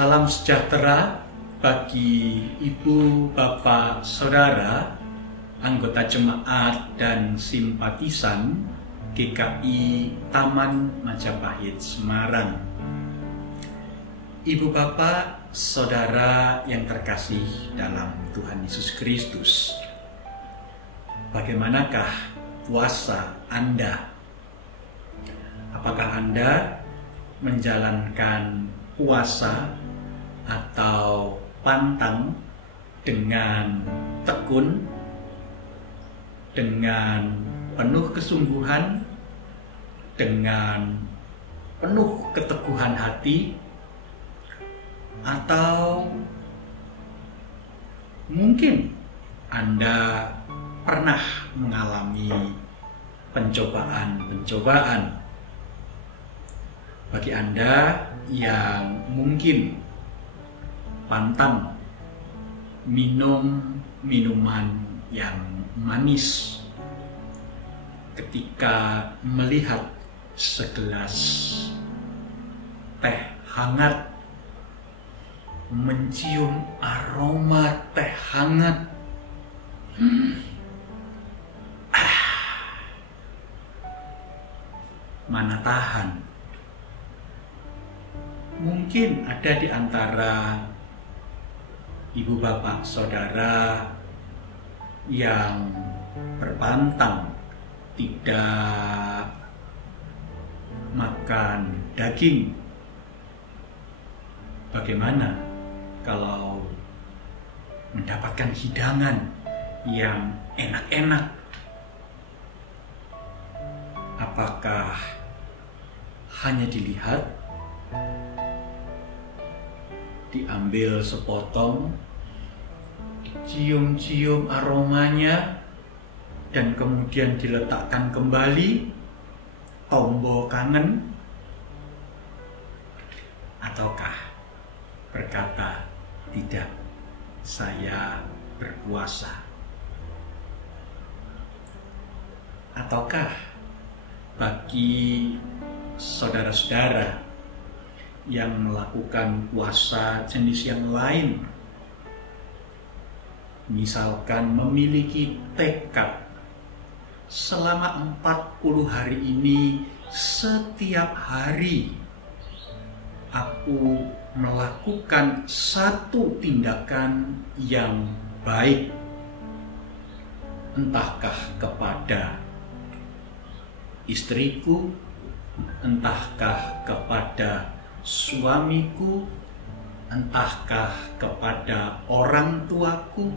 Salam sejahtera bagi ibu, bapak, saudara, anggota jemaat dan simpatisan GKI Taman Majapahit Semarang. Ibu, bapak, saudara yang terkasih dalam Tuhan Yesus Kristus, bagaimanakah puasa Anda? Apakah Anda menjalankan puasa atau pantang dengan tekun, dengan penuh kesungguhan, dengan penuh keteguhan hati, atau mungkin Anda pernah mengalami pencobaan-pencobaan? Bagi Anda yang mungkin pantang minum minuman yang manis ketika melihat segelas teh hangat, mencium aroma teh hangat, mana tahan. Mungkin ada di antara ibu, bapak, saudara yang berpantang tidak makan daging. Bagaimana kalau mendapatkan hidangan yang enak-enak? Apakah hanya dilihat, diambil sepotong, cium-cium aromanya, dan kemudian diletakkan kembali, tombol kangen? Ataukah berkata, tidak, saya berpuasa? Ataukah bagi saudara-saudara yang melakukan puasa jenis yang lain, misalkan memiliki tekad selama 40 hari ini, setiap hari aku melakukan satu tindakan yang baik, entahkah kepada istriku, entahkah kepada suamiku, entahkah kepada orang tuaku,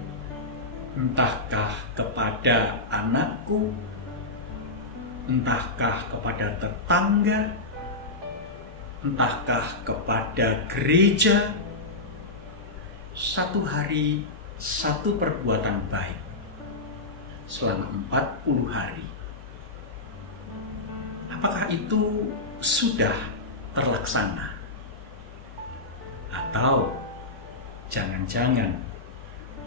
entahkah kepada anakku, entahkah kepada tetangga, entahkah kepada gereja. Satu hari, satu perbuatan baik selama 40 hari. Apakah itu sudah terlaksana? Atau jangan-jangan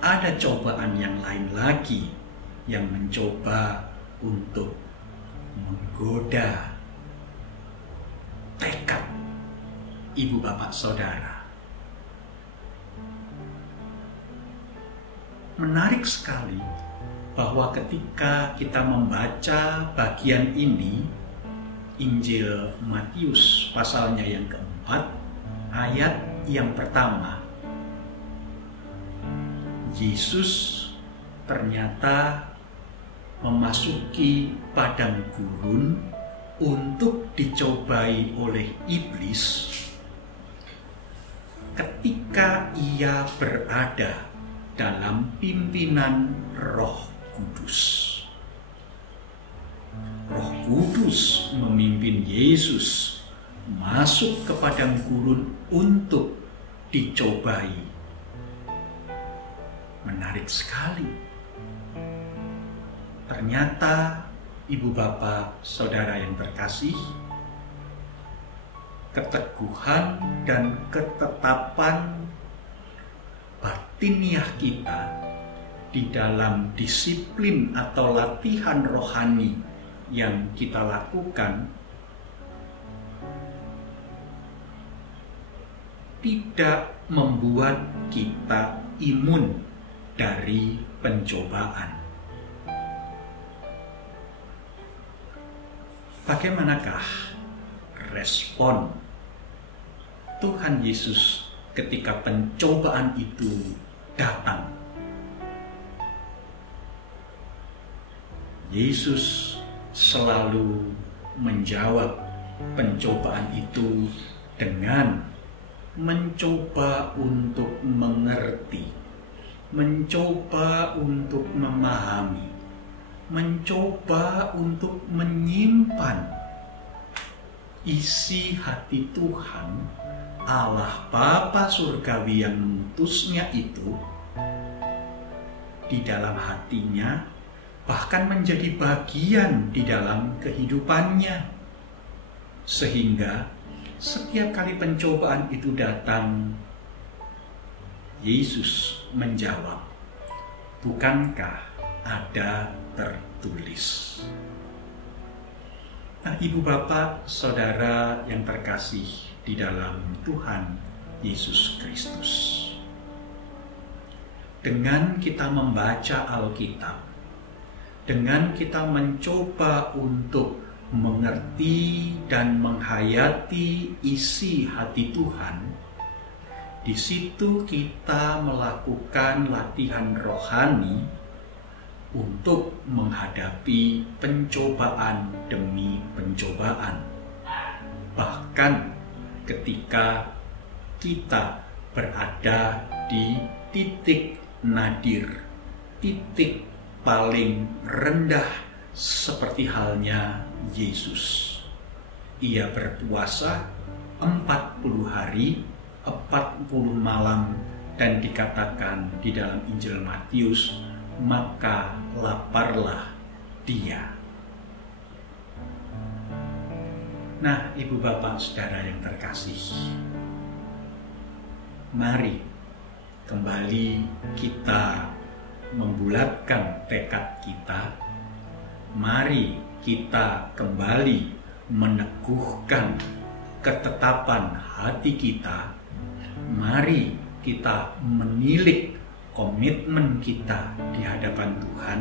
ada cobaan yang lain lagi yang mencoba untuk menggoda tekad ibu, bapak, saudara? Menarik sekali bahwa ketika kita membaca bagian ini, Injil Matius pasalnya yang keempat, ayat yang pertama, Yesus ternyata memasuki padang gurun untuk dicobai oleh iblis ketika ia berada dalam pimpinan Roh Kudus. Roh Kudus memimpin Yesus masuk ke padang gurun untuk dicobai. Menarik sekali. Ternyata ibu, bapak, saudara yang terkasih, keteguhan dan ketetapan batiniah kita di dalam disiplin atau latihan rohani yang kita lakukan tidak membuat kita imun dari pencobaan. Bagaimanakah respon Tuhan Yesus ketika pencobaan itu datang? Yesus selalu menjawab pencobaan itu dengan mencoba untuk mengerti, mencoba untuk memahami, mencoba untuk menyimpan isi hati Tuhan, Allah Bapa Surgawi yang mengutusnya itu di dalam hatinya, bahkan menjadi bagian di dalam kehidupannya. Sehingga setiap kali pencobaan itu datang, Yesus menjawab, bukankah ada tertulis? Nah, Ibu Bapak, Saudara yang terkasih di dalam Tuhan Yesus Kristus, dengan kita membaca Alkitab, dengan kita mencoba untuk mengerti dan menghayati isi hati Tuhan, di situ kita melakukan latihan rohani untuk menghadapi pencobaan demi pencobaan. Bahkan ketika kita berada di titik nadir, titik paling rendah, seperti halnya Yesus. Ia berpuasa 40 hari, 40 malam, dan dikatakan di dalam Injil Matius, maka laparlah dia. Nah, Ibu Bapak Saudara yang terkasih, mari kembali kita membulatkan tekad kita. Mari kita kembali meneguhkan ketetapan hati kita. Mari kita menilik komitmen kita di hadapan Tuhan.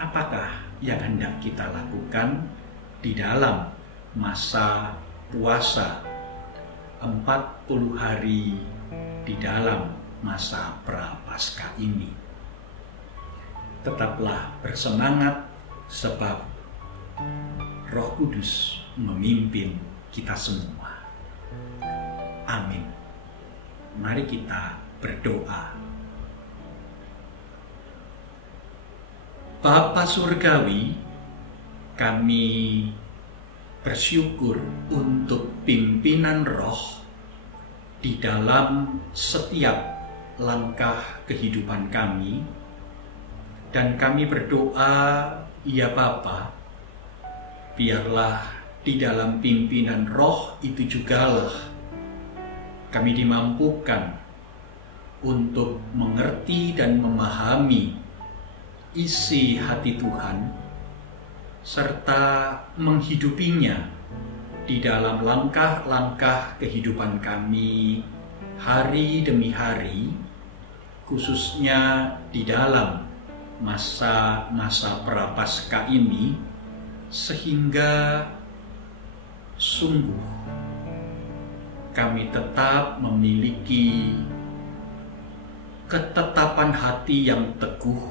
Apakah yang hendak kita lakukan di dalam masa puasa 40 hari di dalam masa Prapaskah ini? Tetaplah bersemangat, sebab Roh Kudus memimpin kita semua. Amin. Mari kita berdoa. Bapa Surgawi, kami bersyukur untuk pimpinan Roh di dalam setiap langkah kehidupan kami, dan kami berdoa, ya Bapa, biarlah di dalam pimpinan Roh itu jugalah kami dimampukan untuk mengerti dan memahami isi hati Tuhan, serta menghidupinya di dalam langkah-langkah kehidupan kami hari demi hari, khususnya di dalam masa-masa Prapaskah ini, sehingga sungguh kami tetap memiliki ketetapan hati yang teguh,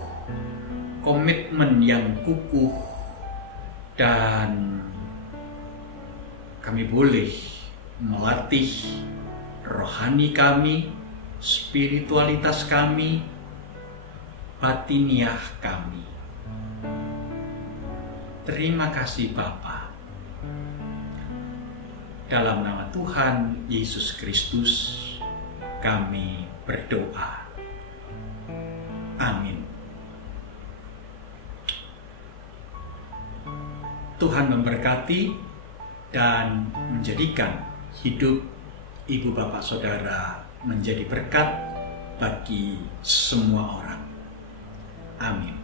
komitmen yang kukuh, dan kami boleh melatih rohani kami, spiritualitas kami, batiniah kami. Terima kasih Bapa. Dalam nama Tuhan Yesus Kristus kami berdoa. Amin. Tuhan memberkati dan menjadikan hidup Ibu Bapak Saudara menjadi berkat bagi semua orang. Amin.